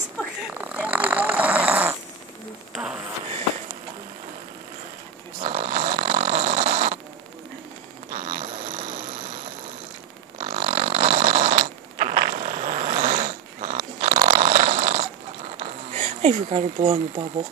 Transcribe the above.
He's fucking the family moment. I forgot to blow in the bubble.